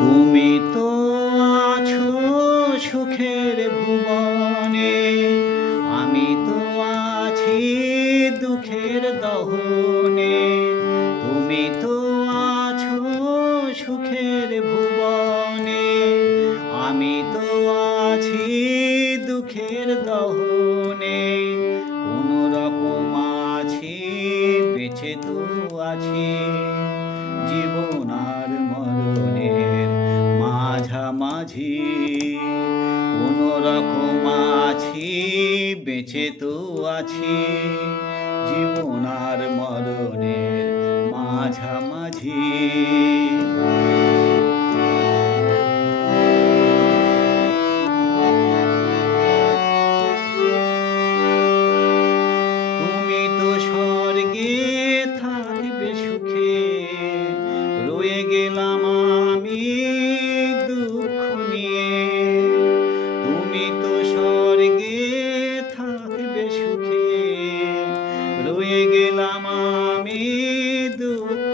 তুমি তো আছো সুখের ভুবনে, আমি তো আছি দুঃখের দহনে। তুমি তো আছো সুখের ভুবনে, আমি তো আছি দুঃখের দহনে। কোন রকম আছি, বেঁচে তো আছি, জীবন আর মরণের মাঝামাঝি। কোন রকম আছি, বেঁচে তো আছি, জীবন আর মরণের মাঝামাঝি। তুমি তো স্বর্গে থাকবে সুখে, রয়ে গেলাম আমি দুঃখ নিয়ে। তুমি তো স্বর্গে থাকবে সুখে, রয়ে গেলাম আমি দুঃখ